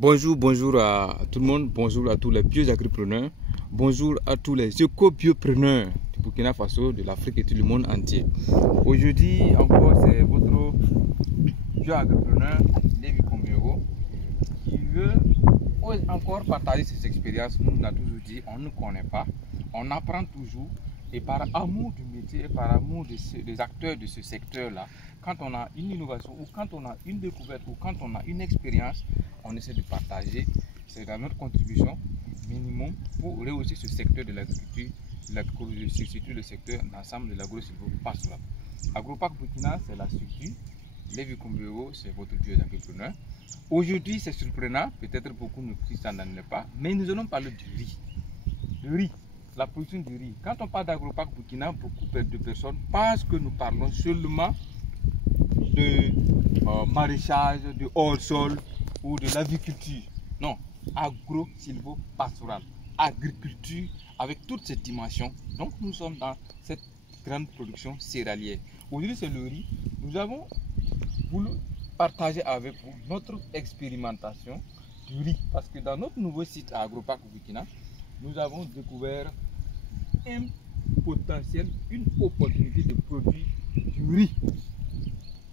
Bonjour à tout le monde, bonjour à tous les bio-agripreneurs, bonjour à tous les éco-biopreneurs du Burkina Faso, de l'Afrique et du monde entier. Aujourd'hui encore, c'est votre bio-agripreneur, Lévi Kombero, qui veut encore partager ses expériences. Nous, on a toujours dit, on ne connaît pas, on apprend toujours. Et par amour du métier, par amour des acteurs de ce secteur-là, quand on a une innovation ou quand on a une découverte ou quand on a une expérience, on essaie de partager. C'est dans notre contribution minimum pour rehausser ce secteur de l'agriculture, surtout le secteur d'ensemble de l'agro-silvo-pastoral. Agroparc Burkina, c'est la structure. Lévi Kombero, c'est votre bio-agripreneur. Aujourd'hui, c'est surprenant, peut-être beaucoup ne s'en donnent pas, mais nous allons parler du riz. Le riz. La production du riz. Quand on parle d'Agroparc Burkina, beaucoup de personnes pensent que nous parlons seulement de maraîchage, de hors-sol ou de l'agriculture. Non, agro-silvo-pastoral. Agriculture avec toutes ces dimensions. Donc nous sommes dans cette grande production céréalière. Aujourd'hui c'est le riz. Nous avons voulu partager avec vous notre expérimentation du riz. Parce que dans notre nouveau site à Agroparc Burkina, nous avons découvert un potentiel, une opportunité de produire du riz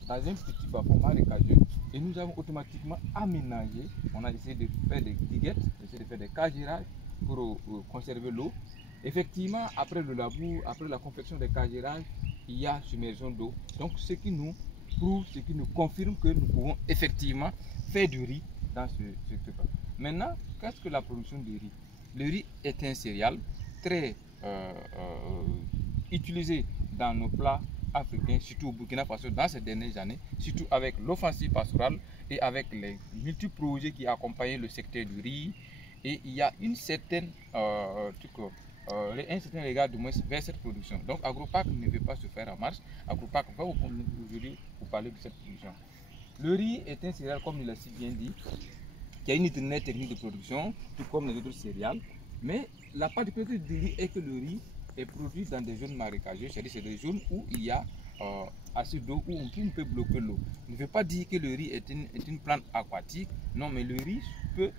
dans un petit bas-fond marécageux, et nous avons automatiquement aménagé. On a essayé de faire des diguettes, essayé de faire des cagérages pour conserver l'eau. Effectivement, après le labour, après la confection des cagérages, il y a submersion d'eau. Donc ce qui nous prouve, ce qui nous confirme que nous pouvons effectivement faire du riz dans ce truc. Maintenant, qu'est-ce que la production du riz? Le riz est un céréale très utilisé dans nos plats africains, surtout au Burkina Faso dans ces dernières années, surtout avec l'offensive pastorale et avec les multiples projets qui accompagnent le secteur du riz. Et il y a une certaine, un certain regard de moins vers cette production. Donc Agroparc ne veut pas se faire en marche. Agroparc va aujourd'hui vous parler de cette production. Le riz est un céréale, comme il l'a si bien dit, qui a une itinéraire technique de production, tout comme les autres céréales. Mais la particularité du riz est que le riz est produit dans des zones marécageuses, c'est-à-dire c'est des zones où il y a assez d'eau, où on peut bloquer l'eau. Il ne veut pas dire que le riz est une plante aquatique, non, mais le riz peut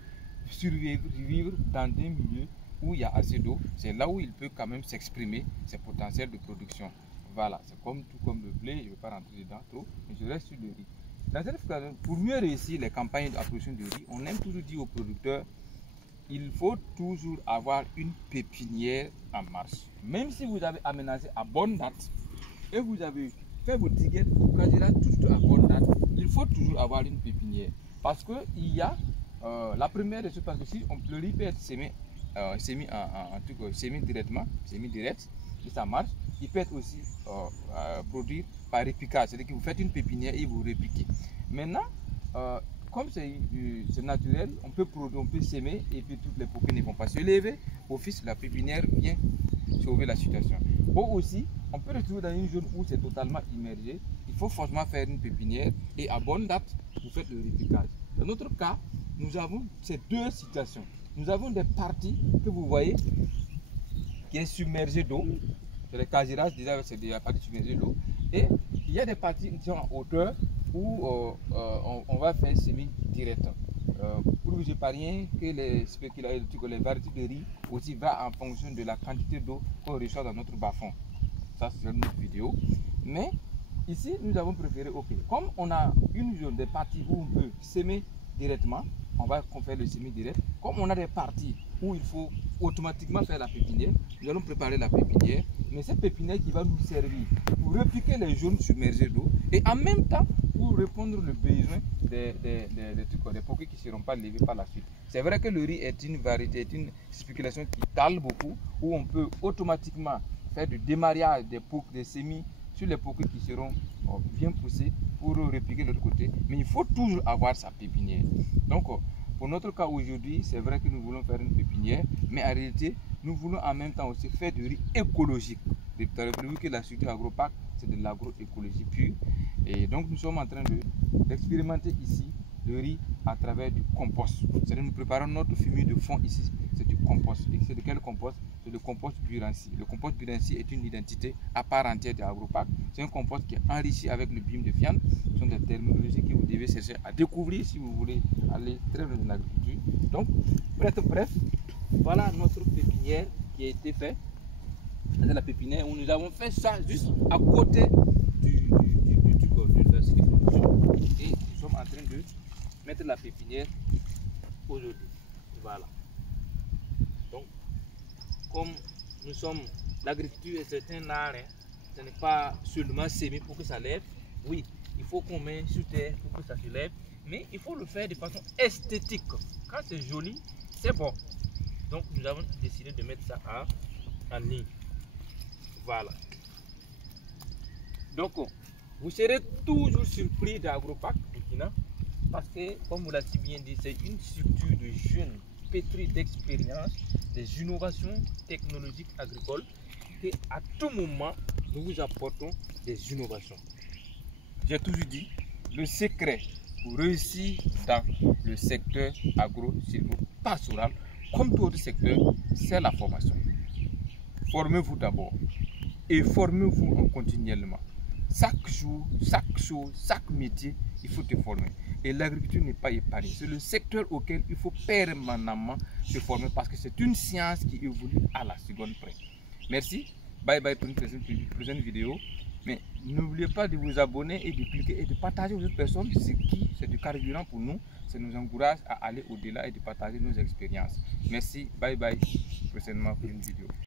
survivre dans des milieux où il y a assez d'eau. C'est là où il peut quand même s'exprimer ses potentiels de production. Voilà, c'est tout comme le blé, je ne vais pas rentrer dedans trop, mais je reste sur le riz. Dans cette occasion, pour mieux réussir les campagnes de production de riz, on aime toujours dire aux producteurs, il faut toujours avoir une pépinière en marche. Même si vous avez aménagé à bonne date et vous avez fait vos diguettes, vos cagérages, tout à bonne date, il faut toujours avoir une pépinière. Parce qu'il y a la première des choses, parce que si le riz peut être sémé directement, semi-direct, et ça marche. Il peut être aussi produit par répiquage, c'est-à-dire que vous faites une pépinière et vous répiquez. Maintenant, comme c'est naturel, on peut s'aimer et puis toutes les poupées ne vont pas se lever. Au fils, la pépinière vient sauver la situation. Ou aussi, on peut retrouver dans une zone où c'est totalement immergé. Il faut forcément faire une pépinière et à bonne date, vous faites le répiquage. Dans notre cas, nous avons ces deux situations. Nous avons des parties que vous voyez qui est submergée d'eau. C'est le cagérage, déjà c'est la partie submergée d'eau. Et il y a des parties qui sont en hauteur où on va faire semis direct. Pour que je parvienne que les variétés de riz aussi va en fonction de la quantité d'eau qu'on reçoit dans notre bas-fond. Ça c'est une autre vidéo. Mais ici nous avons préféré, comme on a une zone des parties où on peut semer directement, on va faire le semis direct. Comme on a des parties où il faut automatiquement faire la pépinière, nous allons préparer la pépinière. Mais cette pépinière qui va nous servir pour repiquer les zones submergées d'eau et en même temps pour répondre aux besoins des poquets qui ne seront pas levés par la suite. C'est vrai que le riz est une variété, est une spéculation qui tale beaucoup, où on peut automatiquement faire du démarrage des semis sur les poquets qui seront bien poussés pour repiquer de l'autre côté. Mais il faut toujours avoir sa pépinière. Donc, pour notre cas aujourd'hui, c'est vrai que nous voulons faire une pépinière, mais en réalité, nous voulons en même temps aussi faire du riz écologique. Vous avez vu que la structure Agroparc, c'est de l'agroécologie pure. Et donc, nous sommes en train d'expérimenter ici le riz à travers du compost. C'est-à-dire nous préparons notre fumier de fond ici, c'est du compost. Et c'est de quel compost? C'est le compost Burancy. Le compost Burancy est une identité à part entière de l'Agroparc. C'est un compost qui est enrichi avec le biome de viande. Ce sont des terminologies que vous devez chercher à découvrir si vous voulez aller très extrême de l'agriculture. Donc, pour être bref, voilà notre pépinière qui a été faite. C'est la pépinière où nous avons fait ça juste à côté de la site de production. Et nous sommes en train de mettre la pépinière aujourd'hui. Voilà. Donc, comme nous sommes, l'agriculture est un art, hein, ce n'est pas seulement s'aimer pour que ça lève. Oui, il faut qu'on mette sur terre pour que ça se lève, mais il faut le faire de façon esthétique. Quand c'est joli, c'est bon. Donc, nous avons décidé de mettre ça en ligne. Voilà. Donc, vous serez toujours surpris d'Agropac Burkina parce que, comme vous l'avez si bien dit, c'est une structure de jeunes pétris d'expérience, des innovations technologiques agricoles et à tout moment, nous vous apportons des innovations. J'ai toujours dit, le secret pour réussir dans le secteur agro-silvo-pastoral, comme tout autre secteur, c'est la formation. Formez-vous d'abord et formez-vous continuellement. Chaque jour, chaque chose, chaque métier, il faut te former. Et l'agriculture n'est pas épargnée. C'est le secteur auquel il faut permanemment se former parce que c'est une science qui évolue à la seconde près. Merci. Bye bye pour une prochaine vidéo. Mais n'oubliez pas de vous abonner et de cliquer et de partager aux autres personnes. C'est du carburant pour nous. Ça nous encourage à aller au-delà et de partager nos expériences. Merci. Bye bye. Prochainement pour une vidéo.